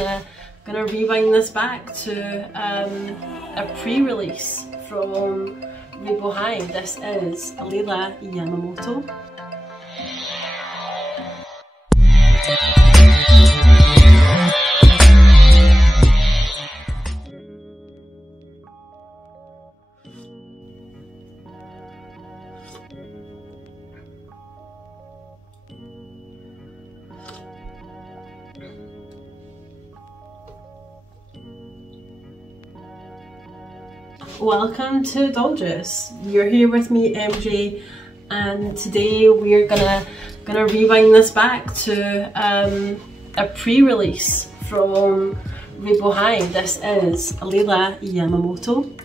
gonna rewind this back to a pre-release from Rainbow High. This is Lila Yamamoto. Welcome to Doll Juice. You're here with me, MJ, and today we're gonna rewind this back to a pre-release from Rainbow High. This is Lila Yamamoto.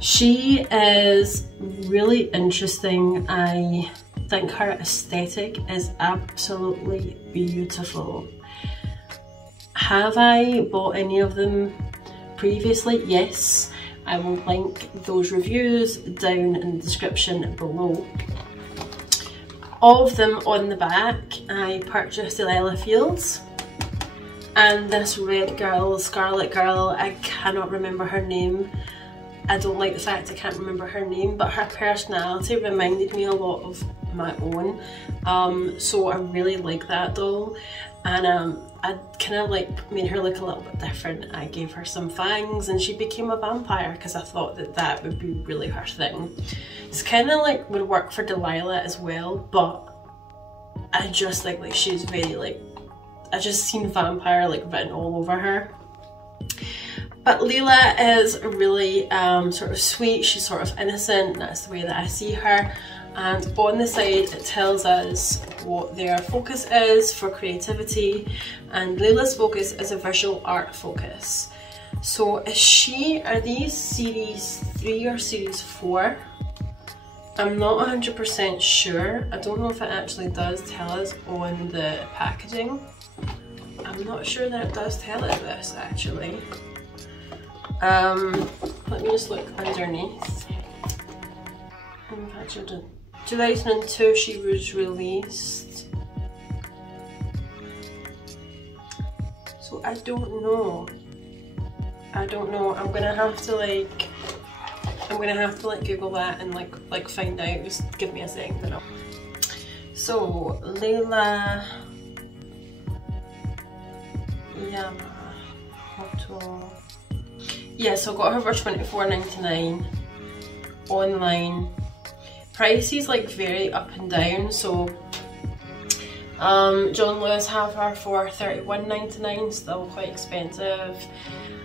She is really interesting. I think her aesthetic is absolutely beautiful. Have I bought any of them previously? Yes. I will link those reviews down in the description below. Of them on the back, I purchased Delilah Fields and this red girl, Scarlet Girl. I cannot remember her name. I don't like the fact I can't remember her name, but her personality reminded me a lot of my own. So I really like that doll, and I kind of like made her look a little bit different. I gave her some fangs and she became a vampire because I thought that that would be really her thing. It's kind of like would work for Delilah as well, but I just think like she's very like, I just seen vampire like written all over her. But Lila is really sort of sweet, she's sort of innocent, that's the way that I see her. And on the side it tells us what their focus is for creativity, and Lila's focus is a visual art focus. So are these series 3 or series 4? I'm not 100% sure. I don't know if it actually does tell us on the packaging. I'm not sure that it does tell us this actually. Let me just look underneath. 2002 she was released. So I don't know. I'm gonna have to like Google that and like find out. Just give me a second. So Lila Yamamoto. Yeah, so I got her for $24.99 online. Prices like vary up and down, so John Lewis have her for $31.99, still quite expensive.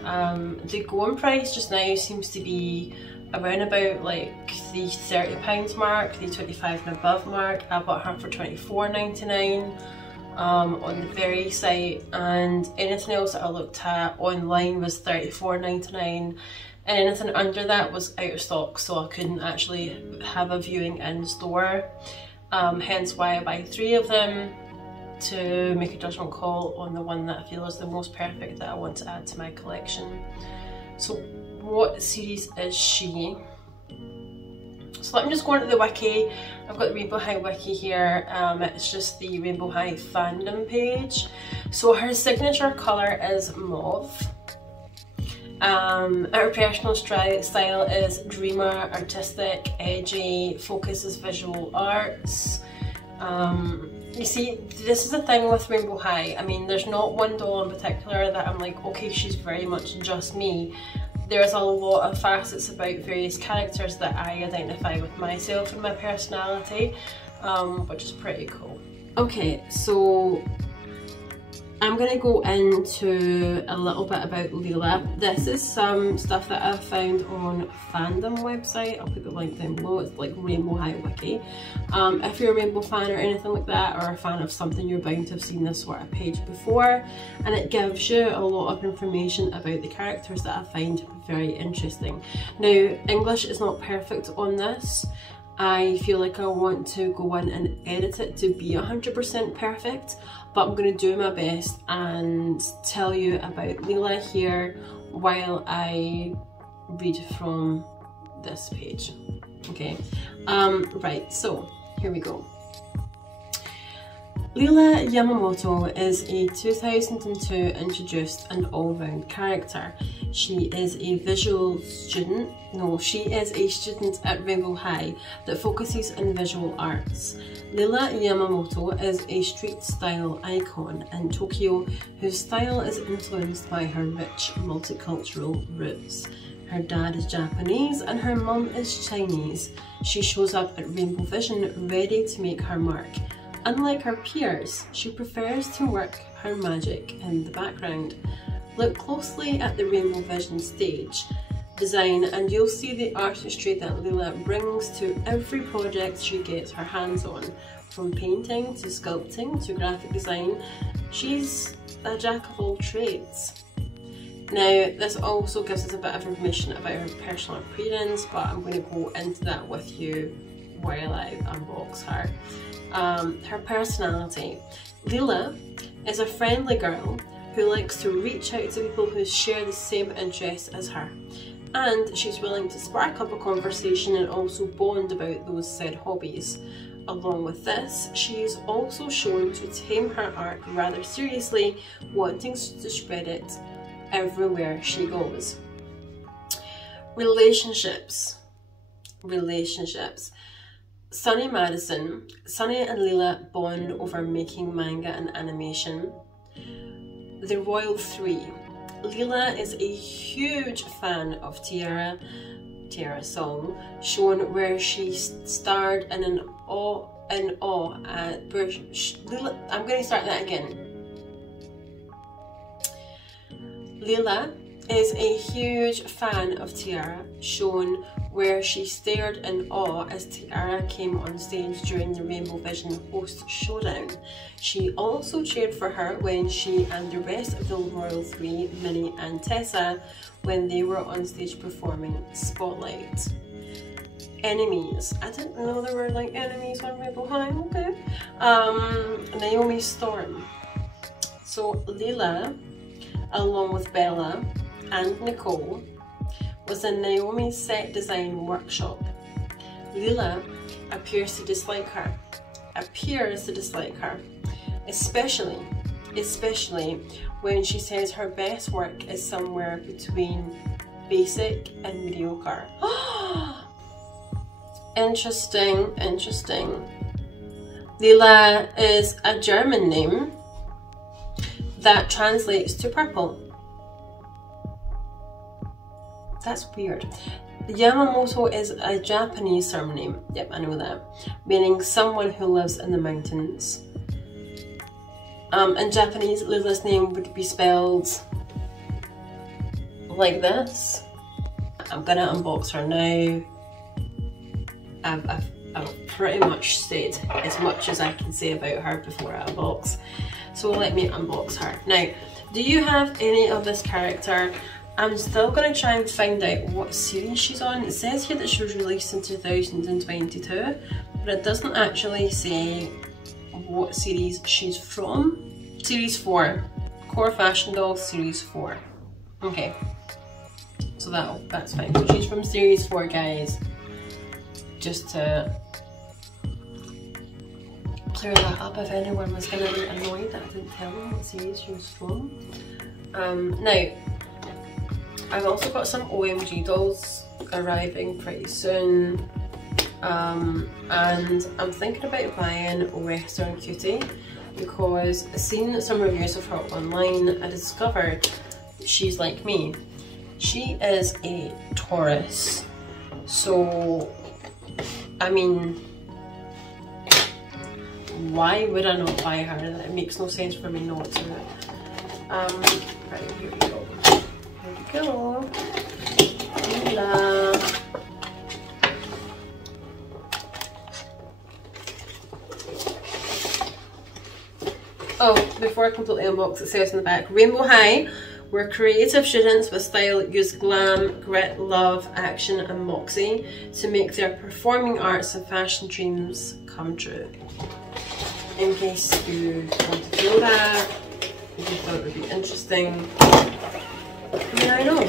The going price just now seems to be around about like the £30 mark, the 25 and above mark. I bought her for $24.99 on the Very site, and anything else that I looked at online was $34.99. And anything under that was out of stock, so I couldn't actually have a viewing in store. Hence why I buy 3 of them to make a judgment call on the one that I feel is the most perfect that I want to add to my collection. So what series is she? So let me just go into the wiki. I've got the Rainbow High wiki here. It's just the Rainbow High fandom page. So her signature colour is mauve. Her personal style is dreamer, artistic, edgy, focus is visual arts. You see, this is the thing with Rainbow High. I mean, there's not one doll in particular that I'm like, okay, she's very much just me. There's a lot of facets about various characters that I identify with myself and my personality, which is pretty cool. Okay, so I'm going to go into a little bit about Lila. This is some stuff that I've found on fandom website. I'll put the link down below. It's like Rainbow High Wiki. If you're a Rainbow fan or anything like that, or a fan of something, you're bound to have seen this sort of page before, and it gives you a lot of information about the characters that I find very interesting. Now, English is not perfect on this. I feel like I want to go in and edit it to be 100% perfect, but I'm going to do my best and tell you about Lila here while I read from this page. Okay, right, so here we go. Lila Yamamoto is a 2002 introduced and all-round character. She is a student at Rainbow High that focuses on visual arts. Lila Yamamoto is a street style icon in Tokyo whose style is influenced by her rich multicultural roots. Her dad is Japanese and her mum is Chinese. She shows up at Rainbow Vision ready to make her mark. Unlike her peers, she prefers to work her magic in the background. Look closely at the Rainbow Vision stage design and you'll see the artistry that Lila brings to every project she gets her hands on. From painting to sculpting to graphic design, she's a jack of all trades. Now, this also gives us a bit of information about her personal appearance, but I'm going to go into that with you while I unbox her. Her personality. Lila is a friendly girl who likes to reach out to people who share the same interests as her, and she's willing to spark up a conversation and also bond about those said hobbies. Along with this, she is also shown to tame her art rather seriously, wanting to spread it everywhere she goes. Relationships. Sunny and Lila bond over making manga and animation. The Royal Three. Lila is a huge fan of Tiara's song, shown where she starred in I'm going to start that again. Lila is a huge fan of Tiara, shown where she stared in awe as Tiara came on stage during the Rainbow Vision host showdown. She also cheered for her when she and the rest of the Royal Three, Minnie and Tessa, when they were on stage performing Spotlight. Enemies. I didn't know there were like enemies on Rainbow High, okay. Naomi Storm. So Lila, along with Bella and Nicole, was in Naomi's set design workshop. Lila appears to dislike her, especially when she says her best work is somewhere between basic and mediocre. Interesting. Lila is a German name that translates to purple. That's weird. Yamamoto is a Japanese surname, yep, I know that, meaning someone who lives in the mountains. In Japanese, Lila's name would be spelled like this. I'm gonna unbox her now. I've pretty much said as much as I can say about her before I unbox. So let me unbox her. Now, do you have any of this character? I'm still going to try and find out what series she's on. It says here that she was released in 2022, but it doesn't actually say what series she's from. Series 4. Core Fashion Dolls Series 4. Okay. So that's fine. So she's from Series 4, guys. Just to clear that up if anyone was going to be annoyed that I didn't tell them what series she was from. Now, I've also got some OMG dolls arriving pretty soon, and I'm thinking about buying Western Cutie because seeing some reviews of her online, I discovered she's like me. She is a Taurus, so I mean, why would I not buy her? It makes no sense for me not to. Right, here we go. Here we go. Lila. Oh, before I completely unbox, it says in the back, Rainbow High, where creative students with style use glam, grit, love, action and moxie to make their performing arts and fashion dreams come true. In case you wanted to know that, if you thought it would be interesting, yeah, I know.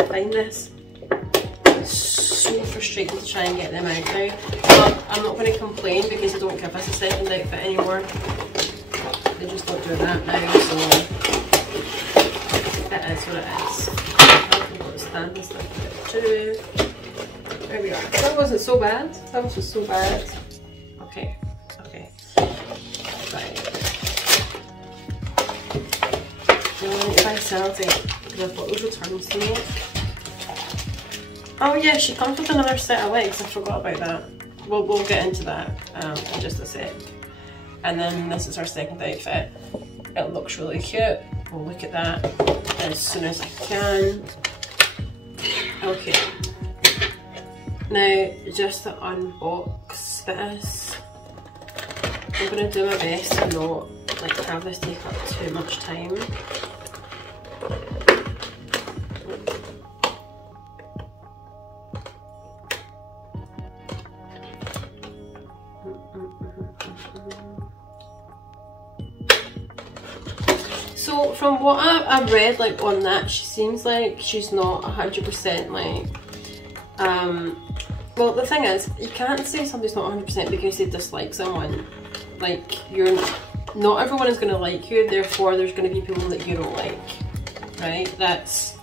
I find this so frustrated to try and get them out now. But I'm not going to complain because they don't give us a second outfit anymore. They just don't do that now, so it is what it is. I've got to stand and stuff too. There we are. That wasn't so bad. That was just so bad. Okay. Okay. Right. If I sell it, because I've got those returns to make. Oh yeah, she comes with another set of legs. I forgot about that. We'll get into that in just a sec. And then this is her second outfit. It looks really cute. We'll look at that as soon as I can. Okay. Now, just to unbox this, I'm going to do my best to not like have this take up too much time. So from what I've read like on that, she seems like she's not 100% like well, the thing is, you can't say somebody's not 100% because they dislike someone. Like, not everyone is going to like you, therefore there's going to be people that you don't like, right? That's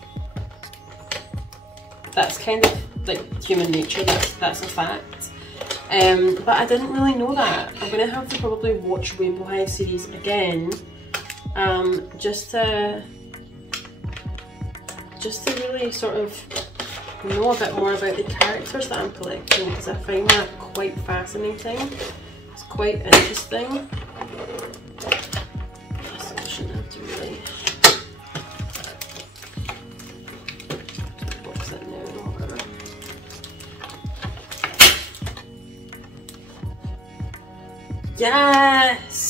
kind of like human nature, that's a fact. But I didn't really know that. I'm going to have to probably watch Rainbow High series again, just to really sort of know a bit more about the characters that I'm collecting, because I find that quite fascinating. It's quite interesting. So I shouldn't have to really box it now. Whatever. Yes!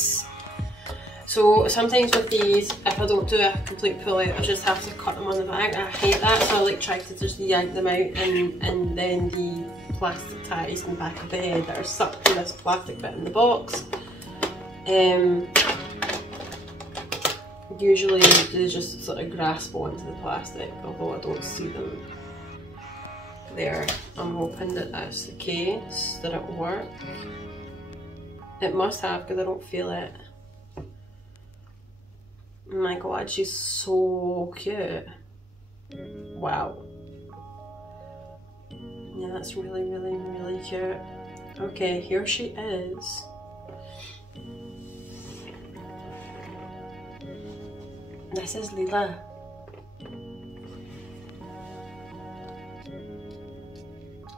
So sometimes with these, if I don't do a complete pull out, I just have to cut them on the back. I hate that, so I like try to just yank them out, and then the plastic ties in the back of the head that are sucked to this plastic bit in the box. Usually they just sort of grasp onto the plastic, although I don't see them there. I'm hoping that that's the case, that it will work. It must have, because I don't feel it. Oh my god, she's so cute. Wow. Yeah, that's really, really, really cute. Okay, here she is. This is Lila.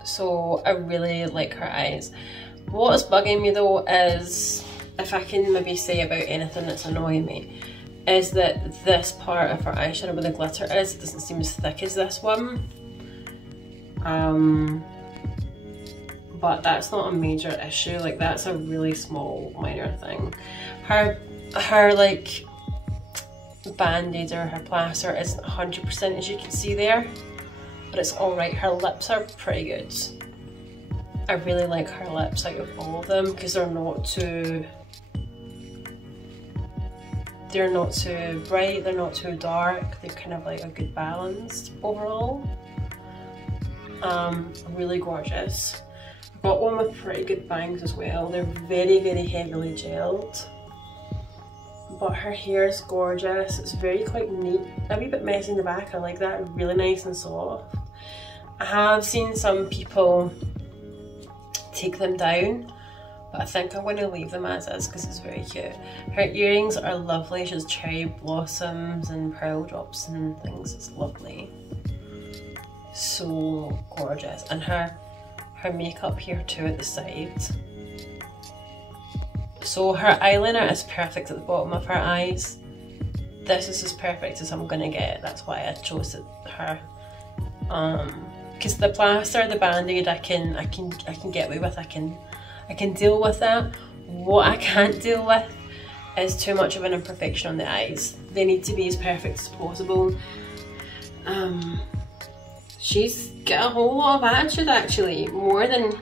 So I really like her eyes. What is bugging me though is, if I can maybe say about anything that's annoying me, is that this part of her eyeshadow where the glitter is, it doesn't seem as thick as this one. But that's not a major issue, like that's a really small minor thing. Her like band-aid or her plaster isn't 100% as you can see there, but it's alright. Her lips are pretty good. I really like her lips out of all of them because they're not too bright, they're not too dark, they're kind of like a good balance overall. Really gorgeous. I've got one with pretty good bangs as well. They're very, very heavily gelled. But her hair is gorgeous, it's very quite neat. A wee bit messy in the back, I like that, really nice and soft. I have seen some people take them down, but I think I'm going to leave them as is because it's very cute. Her earrings are lovely, she has cherry blossoms and pearl drops and things, it's lovely. So gorgeous. And her makeup here too at the side. So her eyeliner is perfect at the bottom of her eyes. This is as perfect as I'm gonna get, that's why I chose her. Because the plaster, the band-aid, I can get away with, I can deal with that. What I can't deal with is too much of an imperfection on the eyes. They need to be as perfect as possible. She's got a whole lot of attitude actually, more than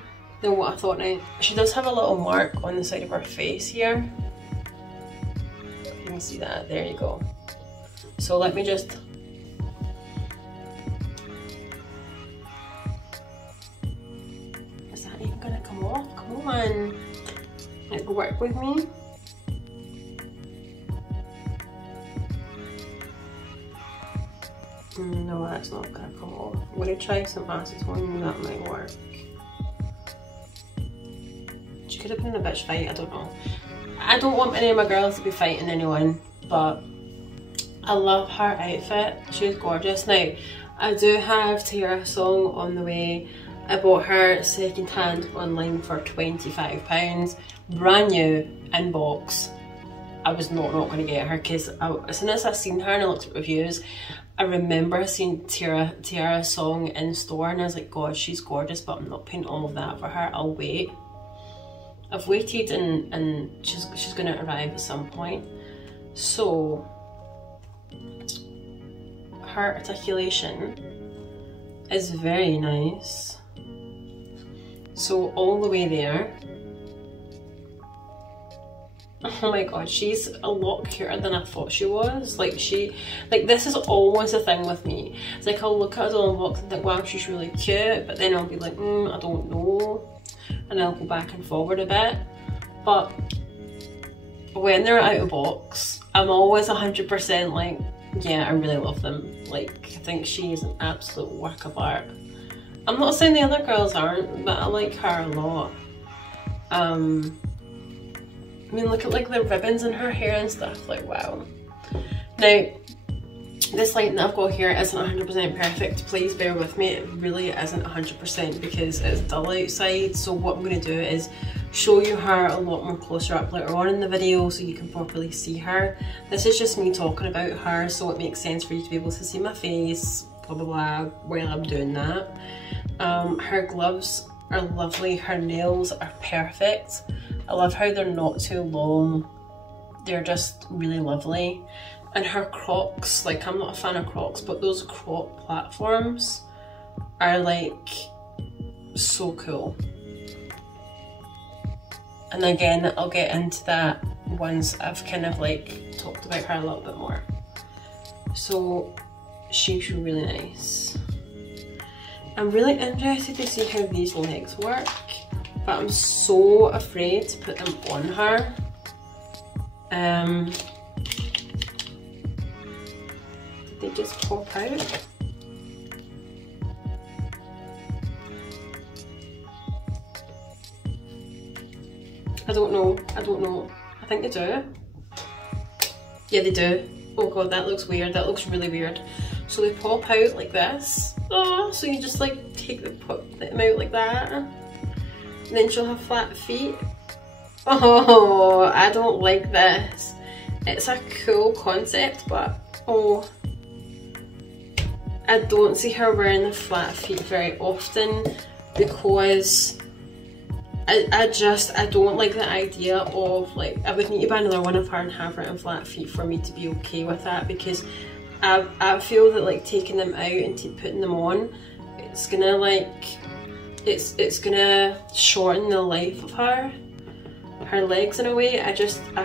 what I thought. Now, she does have a little mark on the side of her face here. You can see that, there you go. So let me just come on, like work with me. No, that's not gonna come off. I'm gonna try some acetone, that might work. She could have been in a bitch fight, I don't know. I don't want any of my girls to be fighting anyone, but I love her outfit. She's gorgeous. Now, I do have Tiara Song on the way. I bought her second hand online for £25, brand new in box. I was not going to get her because as soon as I seen her and I looked at reviews, I remember seeing Tiara Song in store and I was like, God, she's gorgeous, but I'm not paying all of that for her. I'll wait. I've waited and she's going to arrive at some point. So her articulation is very nice. So all the way there. Oh my god, she's a lot cuter than I thought she was. Like this is always a thing with me. It's like I'll look at her on box and think, wow, she's really cute, but then I'll be like, I don't know. And I'll go back and forward a bit. But when they're out of box, I'm always 100% like, yeah, I really love them. Like, I think she is an absolute work of art. I'm not saying the other girls aren't, but I like her a lot. I mean, look at like the ribbons in her hair and stuff, like wow. Now, this lighting that I've got here isn't 100% perfect, please bear with me, it really isn't 100% because it's dull outside, so what I'm going to do is show you her a lot more closer up later on in the video so you can properly see her. This is just me talking about her, so it makes sense for you to be able to see my face, blah blah blah, while I'm doing that. Her gloves are lovely, her nails are perfect. I love how they're not too long, they're just really lovely. And her Crocs, like I'm not a fan of Crocs, but those Croc platforms are like so cool. And again, I'll get into that once I've kind of like talked about her a little bit more. So she's really nice. I'm really interested to see how these legs work, but I'm so afraid to put them on her. Did they just pop out? I don't know. I think they do. Yeah, they do. Oh god, that looks weird. That looks really weird. So they pop out like this. Oh, so you just like put them out like that. And then she'll have flat feet. Oh, I don't like this. It's a cool concept, but oh, I don't see her wearing the flat feet very often because I don't like the idea of like, I would need to buy another one of her and have her in flat feet for me to be okay with that, because I feel that like taking them out and putting them on, it's gonna like, it's gonna shorten the life of her legs in a way. I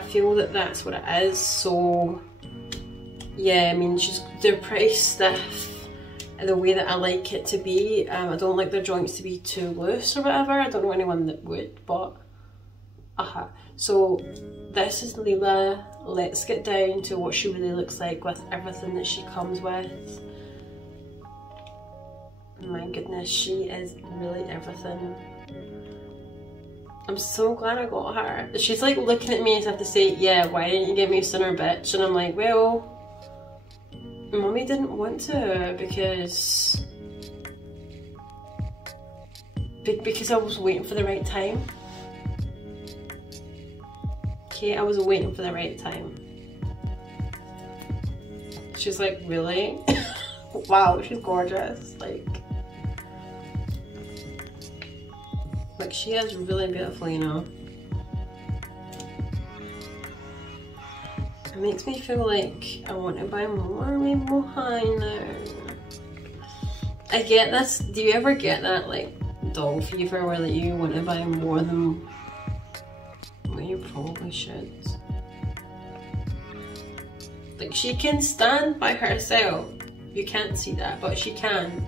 feel that that's what it is. So yeah, I mean, they're pretty stiff the way that I like it to be. I don't like their joints to be too loose or whatever. I don't know anyone that would, but so this is Lila. Let's get down to what she really looks like with everything that she comes with. My goodness, she is really everything. I'm so glad I got her. She's like looking at me as if to say, yeah, why didn't you get me sooner, bitch? And I'm like, well, Mummy didn't want to because I was waiting for the right time. Okay, I was waiting for the right time. She's like, really? Wow, she's gorgeous. Like she is really beautiful, you know. It makes me feel like I want to buy more rainbow high now. I get this. Do you ever get that like doll fever where like you want to buy more than well, you probably should. Like she can stand by herself. You can't see that, but she can.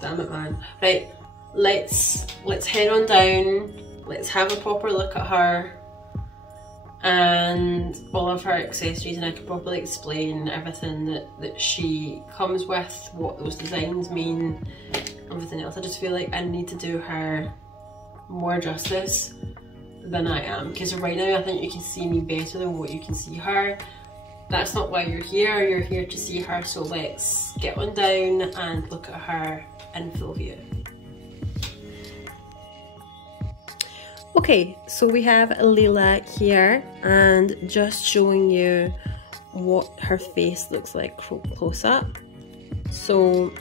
Damn it, man. Right, let's head on down, let's have a proper look at her and all of her accessories, and I can properly explain everything that she comes with, what those designs mean, everything else. I just feel like I need to do her more justice than I am, because right now I think you can see me better than what you can see her. That's not why you're here to see her, so let's get on down and look at her in full view. Okay, so we have Lila here, and just showing you what her face looks like close up. So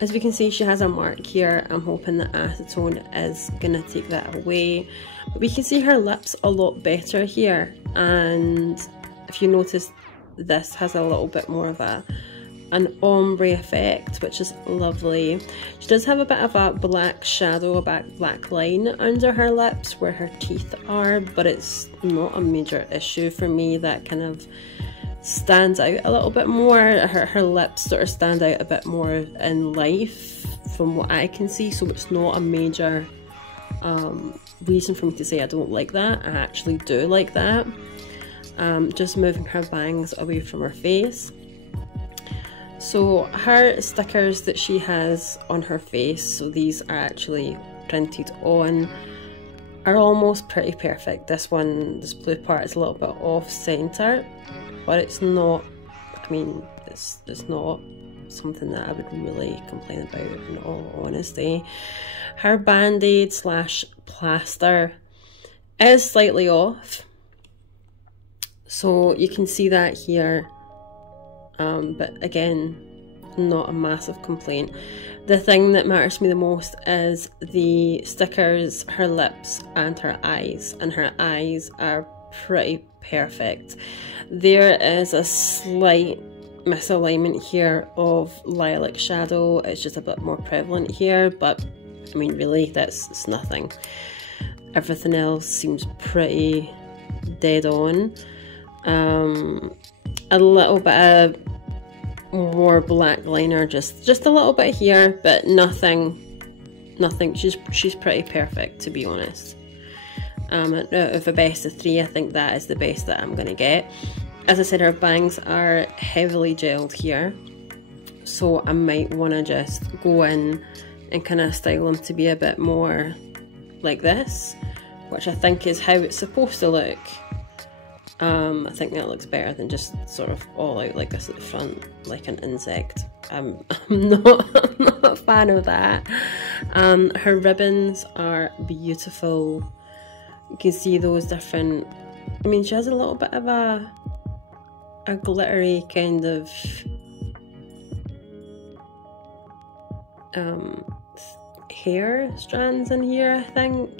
as we can see, she has a mark here. I'm hoping that acetone is gonna take that away, but we can see her lips a lot better here, and if you notice, this has a little bit more of an ombre effect, which is lovely. She does have a bit of a black shadow, a black line under her lips where her teeth are, but it's not a major issue for me. That kind of stands out a little bit more. Her lips sort of stand out a bit more in life from what I can see, so it's not a major reason for me to say I don't like that. I actually do like that. Just moving her bangs away from her face. So her stickers that she has on her face, so these are actually printed on, are almost pretty perfect. This one, this blue part is a little bit off center, but it's not, I mean, it's not something that I would really complain about in all honesty. Her band-aid slash plaster is slightly off, so you can see that here. But again, not a massive complaint. The thing that matters to me the most is the stickers, her lips and her eyes, and her eyes are pretty perfect. There is a slight misalignment here of lilac shadow. It's just a bit more prevalent here, but I mean, really, it's nothing. Everything else seems pretty dead on. A little bit of more black liner, just a little bit here, but nothing. She's pretty perfect, to be honest. Out of a best of 3, I think that is the best that I'm gonna get. As I said, her bangs are heavily gelled here, so I might want to just go in and kind of style them to be a bit more like this, which I think is how it's supposed to look. I think that looks better than just sort of all out like this at the front, like an insect. I'm not a fan of that. Her ribbons are beautiful. You can see those different, I mean, she has a little bit of a glittery kind of hair strands in here, I think.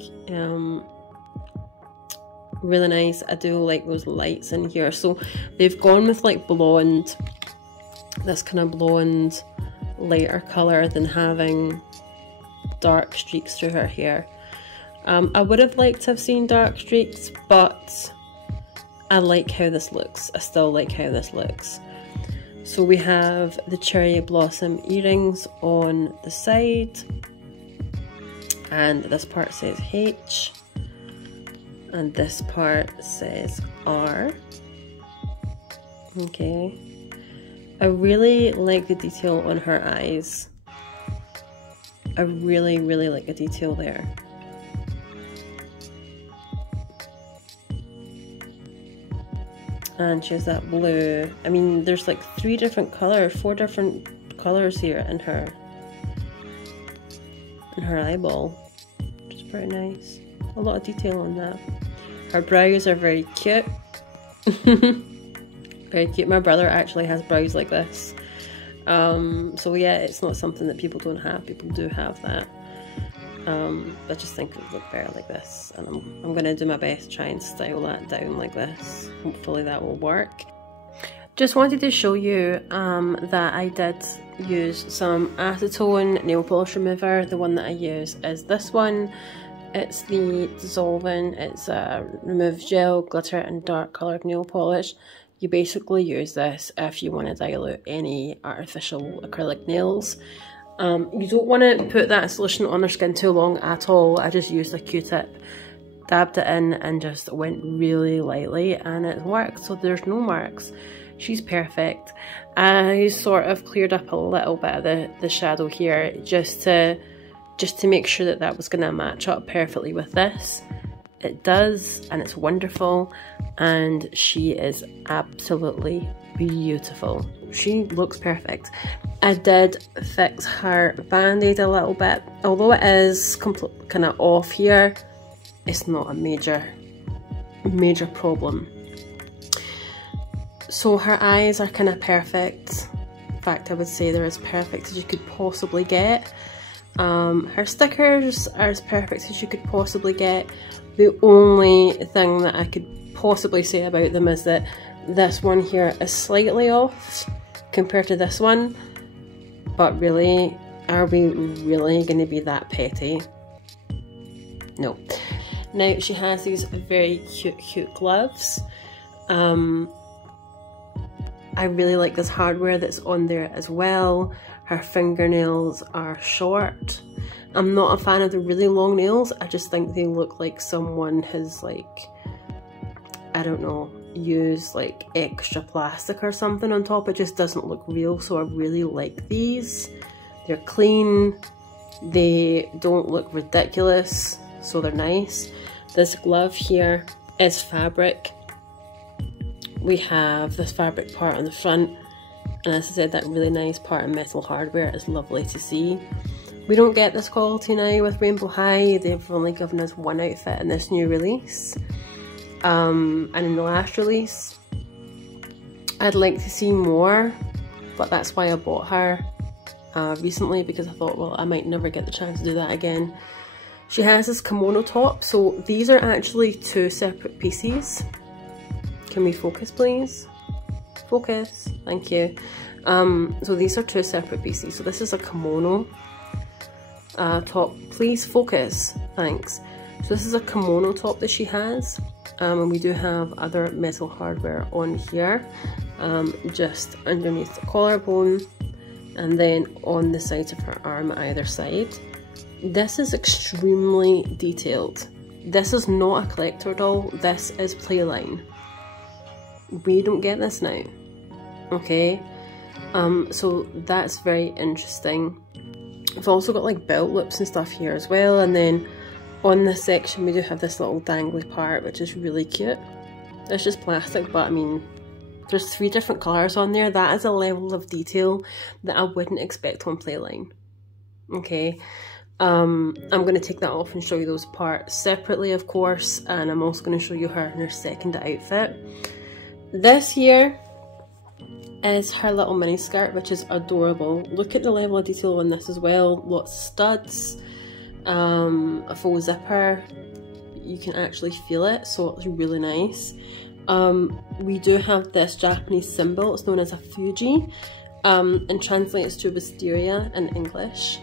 Really nice. I do like those lights in here. So they've gone with like blonde, this kind of blonde lighter colour, than having dark streaks through her hair. I would have liked to have seen dark streaks, but I like how this looks. I still like how this looks. So we have the cherry blossom earrings on the side, and this part says H. And this part says R. Okay. I really like the detail on her eyes. I really like the detail there. And she has that blue. I mean, there's like 4 different colors here in her eyeball, which is pretty nice. A lot of detail on that. Her brows are very cute. Very cute. My brother actually has brows like this. So yeah, it's not something that people don't have. People do have that. I just think it would look better like this, and I'm going to do my best to try and style that down like this. Hopefully that will work. Just wanted to show you that I did use some acetone nail polish remover. The one that I use is this one. It's the dissolving, it's a remove gel, glitter and dark coloured nail polish. You basically use this if you want to dilute any artificial acrylic nails. You don't want to put that solution on her skin too long at all. I just used a Q-tip, dabbed it in and just went really lightly and it worked, so there's no marks. She's perfect. I sort of cleared up a little bit of the shadow here just to make sure that that was going to match up perfectly with this. It does, and it's wonderful, and she is absolutely beautiful. She looks perfect. I did fix her band-aid a little bit. Although it is kind of off here, it's not a major problem. So her eyes are kind of perfect. In fact, I would say they're as perfect as you could possibly get. Her stickers are as perfect as you could possibly get. The only thing that I could possibly say about them is that this one here is slightly off compared to this one. But really, are we really going to be that petty? No. Now, she has these very cute gloves. I really like this hardware that's on there as well. Her fingernails are short. I'm not a fan of the really long nails. I just think they look like someone has, like, I don't know, used like extra plastic or something on top. It just doesn't look real, so I really like these. They're clean. They don't look ridiculous, so they're nice. This glove here is fabric. We have this fabric part on the front, and as I said, that really nice part of metal hardware is lovely to see. We don't get this quality now with Rainbow High. They've only given us one outfit in this new release. And in the last release, I'd like to see more, but that's why I bought her recently, because I thought, well, I might never get the chance to do that again. She has this kimono top, so these are actually two separate pieces. Can we focus, please? Focus, thank you. So these are two separate pieces. So this is a kimono top. Please focus, thanks. So this is a kimono top that she has, and we do have other metal hardware on here, just underneath the collarbone, and then on the sides of her arm either side. This is extremely detailed. This is not a collector doll, this is Playline. We don't get this now, okay? So that's very interesting. We've also got like belt loops and stuff here as well, and then on this section we do have this little dangly part, which is really cute. It's just plastic, but I mean, there's 3 different colours on there. That is a level of detail that I wouldn't expect on Playline, okay? I'm going to take that off and show you those parts separately, of course, and I'm also going to show you her in her second outfit. This here is her little mini skirt, which is adorable. Look at the level of detail on this as well. Lots of studs, a full zipper. You can actually feel it, so it's really nice. We do have this Japanese symbol. It's known as a Fuji, and translates to wisteria in English.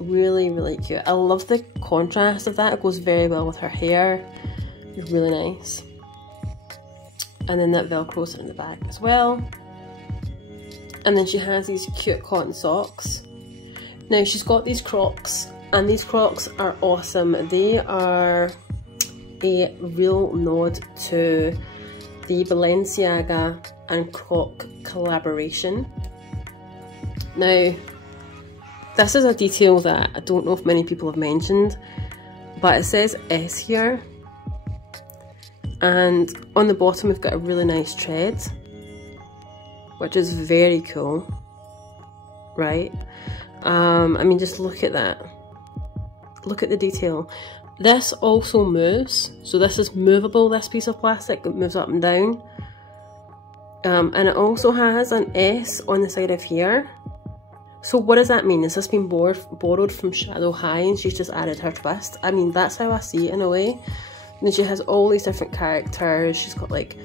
Really, really cute. I love the contrast of that. It goes very well with her hair. It's really nice. And then that velcros in the back as well. And then she has these cute cotton socks. Now she's got these Crocs, and these Crocs are awesome. They are a real nod to the Balenciaga and Croc collaboration. Now, this is a detail that I don't know if many people have mentioned, but it says S here. And on the bottom we've got a really nice tread, which is very cool, right? I mean, just look at that. Look at the detail. This also moves, so this is movable, this piece of plastic. It moves up and down. And it also has an S on the side of here. So what does that mean? Has this been borrowed from Shadow High and she's just added her twist? I mean, that's how I see it in a way. And then she has all these different characters. She's got like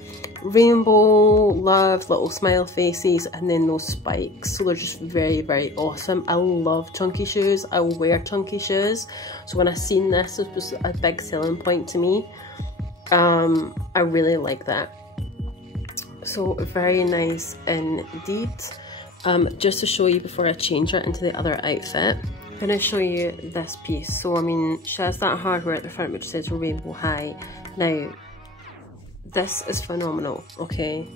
rainbow, love, little smile faces, and then those spikes. So they're just very, very awesome. I love chunky shoes. I wear chunky shoes. So when I seen this, it was a big selling point to me. I really like that. So very nice indeed. Just to show you before I change her into the other outfit, I'm going to show you this piece. So I mean, she has that hardware at the front which says Rainbow High. Now, this is phenomenal, okay?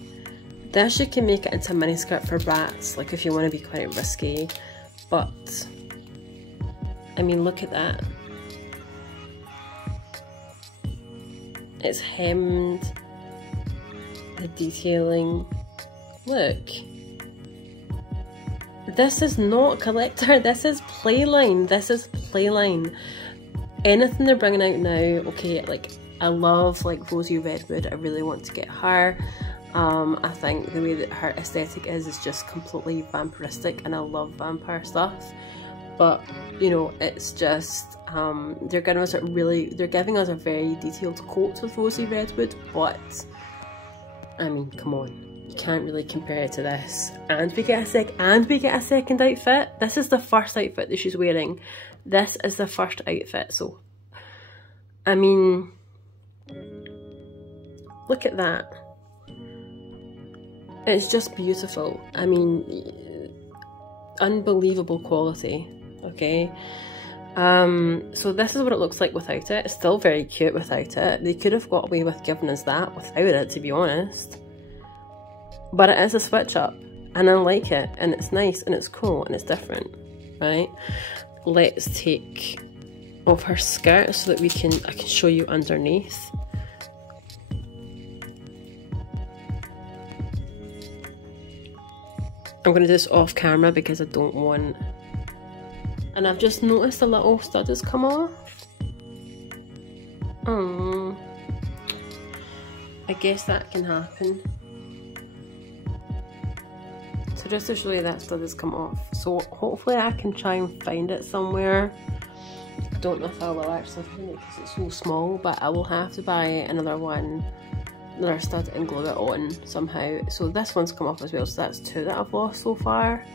This you can make it into a miniskirt for brats, like if you want to be quite risky, but I mean, look at that. It's hemmed, the detailing, look. This is not collector, this is Playline, this is Playline. Anything they're bringing out now, okay, like I love like Rosie Redwood, I really want to get her. I think the way that her aesthetic is just completely vampiristic, and I love vampire stuff. But you know, it's just they're giving us a very detailed coat with Rosie Redwood, but I mean, come on. You can't really compare it to this. And we get a second outfit. This is the first outfit that she's wearing. This is the first outfit. So, I mean, look at that. It's just beautiful. I mean, unbelievable quality. Okay. So this is what it looks like without it. It's still very cute without it. They could have got away with giving us that without it, to be honest. But it is a switch up, and I like it, and it's nice, and it's cool, and it's different, right? Let's take off her skirt so that I can show you underneath. I'm going to do this off camera because I don't want... And I've just noticed the little stud has come off. I guess that can happen. So just to show you, that stud has come off. So hopefully I can try and find it somewhere. I don't know if I will actually find it because it's so small, but I will have to buy another stud and glue it on somehow. So this one's come off as well, so that's two that I've lost so far.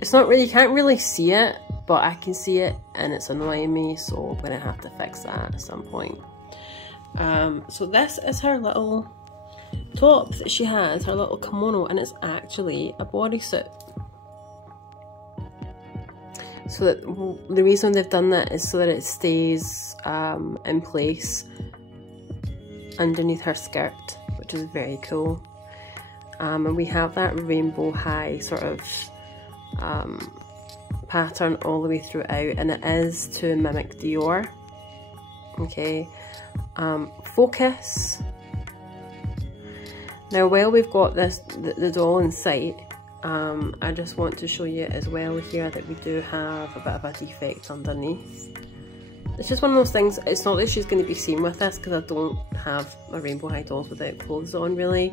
It's not really, you can't really see it, but I can see it and it's annoying me, so I'm gonna have to fix that at some point. So this is her little top that she has, her little kimono, and it's actually a bodysuit. So that the reason they've done that is so that it stays in place underneath her skirt, which is very cool. And we have that rainbow high sort of pattern all the way throughout, and it is to mimic Dior. Okay, focus. Now while we've got the doll in sight, I just want to show you as well here that we do have a bit of a defect underneath. It's just one of those things. It's not that she's going to be seen with this, because I don't have a rainbow high dolls without clothes on really,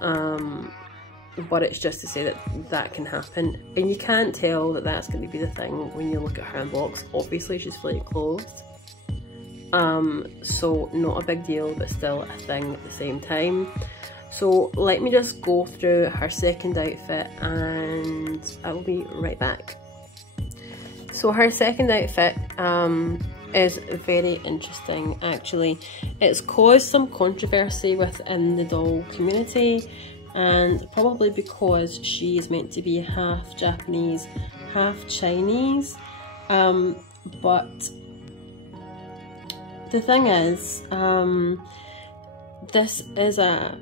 but it's just to say that that can happen, and you can't tell that that's going to be the thing when you look at her unbox. Obviously she's fully clothed, so not a big deal, but still a thing at the same time. So let me just go through her second outfit and I will be right back. So her second outfit is very interesting actually. It's caused some controversy within the doll community, and probably because she is meant to be half Japanese, half Chinese. But the thing is, this is a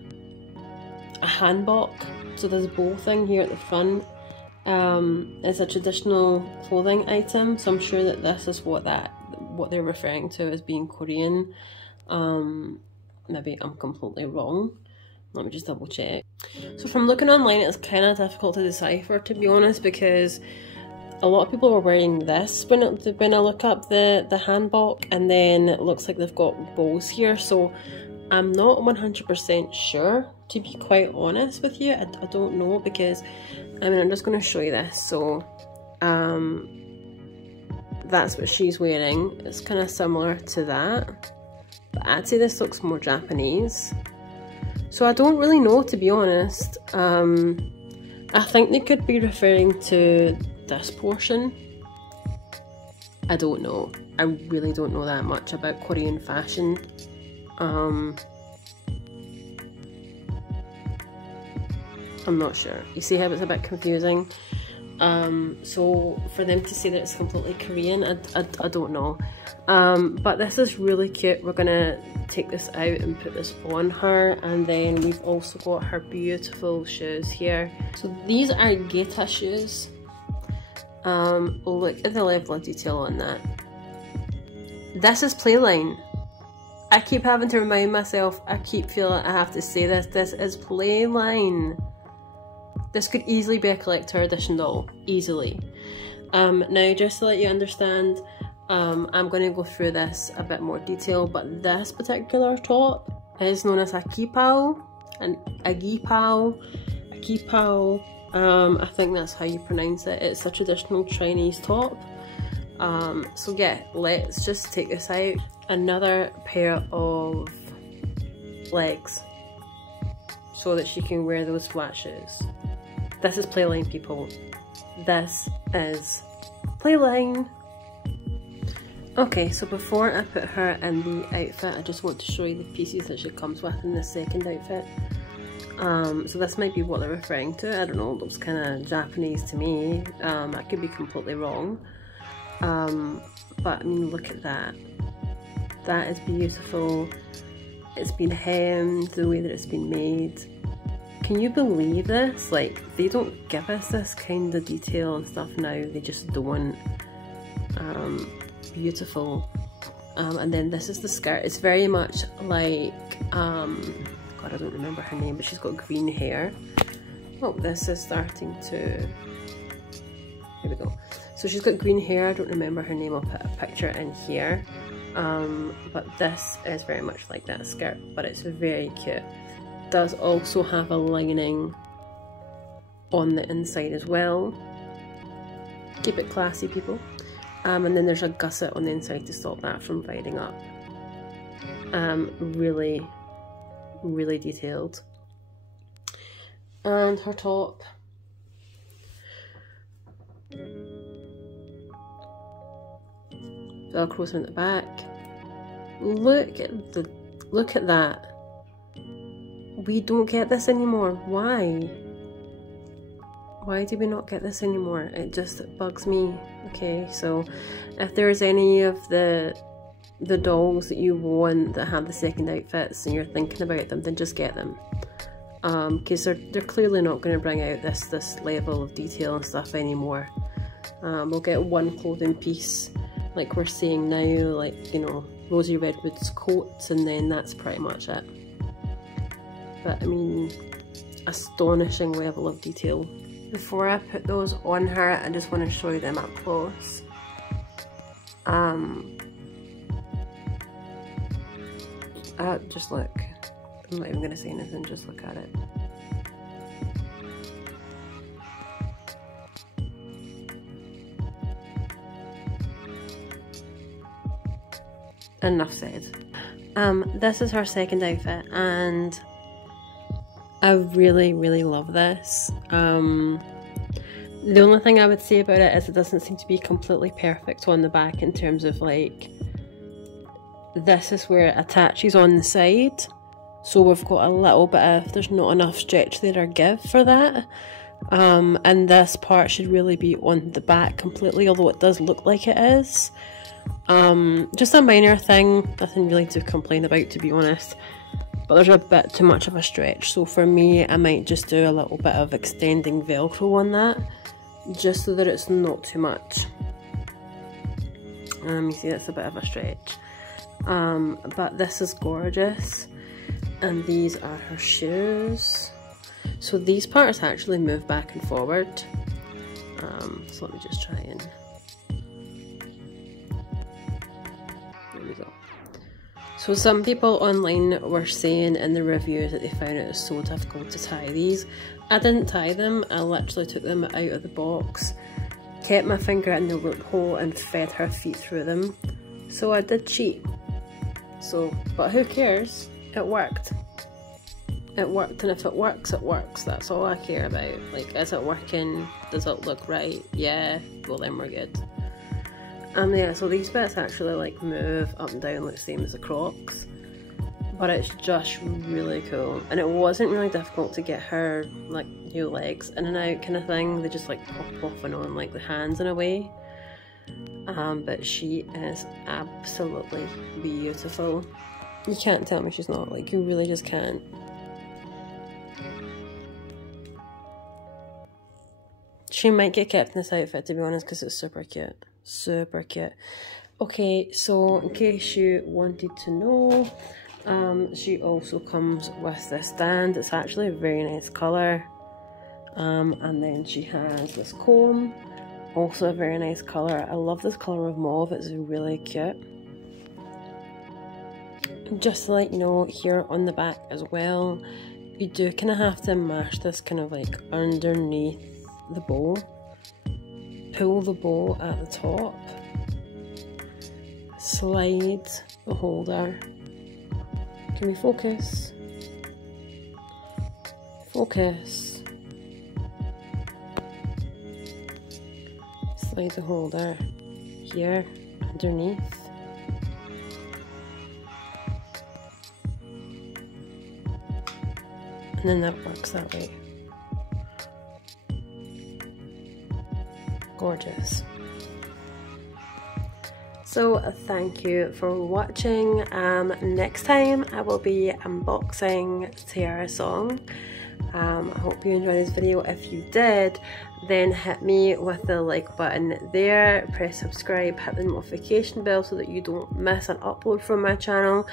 hanbok, so there's a bow thing here at the front. It's a traditional clothing item, so I'm sure that this is what they're referring to as being Korean. Maybe I'm completely wrong. Let me just double check. So from looking online, it's kind of difficult to decipher, to be honest, because a lot of people were wearing this when I look up the hanbok, and then it looks like they've got bows here, so I'm not 100% sure, to be quite honest with you. I don't know, because I mean, I'm just going to show you this. So that's what she's wearing. It's kind of similar to that, but I'd say this looks more Japanese. So I don't really know, to be honest. I think they could be referring to this portion. I don't know. I really don't know that much about Korean fashion. I'm not sure. You see how it's a bit confusing? So for them to say that it's completely Korean, I don't know. But this is really cute. We're gonna take this out and put this on her, and then we've also got her beautiful shoes here. So these are Gaeta shoes. Look at the level of detail on that. This is Playline. I keep having to remind myself, I keep feeling I have to say this. This is Playline. This could easily be a collector edition doll, easily. Now, just to let you understand, I'm going to go through this a bit more detail, but this particular top is known as a kipao, and a gipao, I think that's how you pronounce it. It's a traditional Chinese top. So yeah, let's just take this out. Another pair of legs so that she can wear those flat shoes. This is Playline, people. This is Playline. Okay, so before I put her in the outfit, I just want to show you the pieces that she comes with in the second outfit. So this might be what they're referring to. I don't know, it looks kind of Japanese to me. I could be completely wrong. But I mean, look at that. That is beautiful. It's been hemmed, the way that it's been made. Can you believe this? Like, they don't give us this kind of detail and stuff now, they just don't. Beautiful. And then this is the skirt. It's very much like, God, I don't remember her name, but she's got green hair. Oh, this is starting to, here we go. So she's got green hair, I don't remember her name, I'll put a picture in here. But this is very much like that skirt, but it's very cute. Does also have a lining on the inside as well. Keep it classy, people. And then there's a gusset on the inside to stop that from binding up. Really, really detailed. And her top. Velcro's in the back. Look at that. We don't get this anymore. Why? Why do we not get this anymore? It just bugs me. Okay, so if there's any of the dolls that you want that have the second outfits and you're thinking about them, then just get them. Because they're clearly not going to bring out this level of detail and stuff anymore. We'll get one clothing piece like we're seeing now, like, you know, Rosie Redwood's coats, and then that's pretty much it. But I mean, astonishing level of detail. Before I put those on her, I just want to show you them up close. Just look. I'm not even going to say anything, just look at it. Enough said. This is her second outfit, and I really, really love this. The only thing I would say about it is it doesn't seem to be completely perfect on the back in terms of, like, this is where it attaches on the side, so we've got a little bit of, there's not enough stretch there or give for that. And this part should really be on the back completely, although it does look like it is. Just a minor thing, nothing really to complain about, to be honest, but there's a bit too much of a stretch, so for me I might just do a little bit of extending Velcro on that, just so that it's not too much. You see, that's a bit of a stretch. But this is gorgeous, and these are her shoes. So these parts actually move back and forward. So let me just try and, there we go. So some people online were saying in the reviews that they found it so difficult to tie these. I didn't tie them, I literally took them out of the box, kept my finger in the loophole and fed her feet through them. So I did cheat. So, but who cares? It worked. It worked, and if it works, it works. That's all I care about. Like, is it working? Does it look right? Yeah, well then we're good. Yeah, so these bits actually like move up and down like the same as the Crocs. but it's just really cool. And it wasn't really difficult to get her like new legs in and out kind of thing. They just like pop off and on like the hands in a way. But she is absolutely beautiful. You can't tell me she's not, like, you really just can't. She might get kept in this outfit, to be honest, because it's super cute. Super cute. Okay, so in case you wanted to know, she also comes with this stand. It's actually a very nice colour. And then she has this comb, also a very nice colour. I love this colour of mauve, it's really cute. Just to let you know, here on the back as well, you do kind of have to mash this kind of like underneath the bow. Pull the bow at the top. Slide the holder. Can we focus? Focus. Slide the holder here underneath. And then that works that way. Gorgeous. So thank you for watching. Next time I will be unboxing Tiara Song. I hope you enjoyed this video. If you did, then hit me with the like button there, press subscribe, hit the notification bell so that you don't miss an upload from my channel,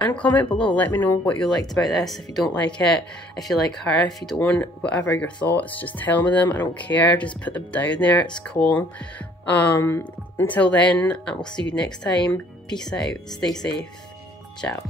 and comment below. Let me know what you liked about this, if you don't like it, if you like her, if you don't, whatever your thoughts, just tell me them. I don't care, just put them down there, it's cool. Until then, I will see you next time. Peace out, stay safe, ciao.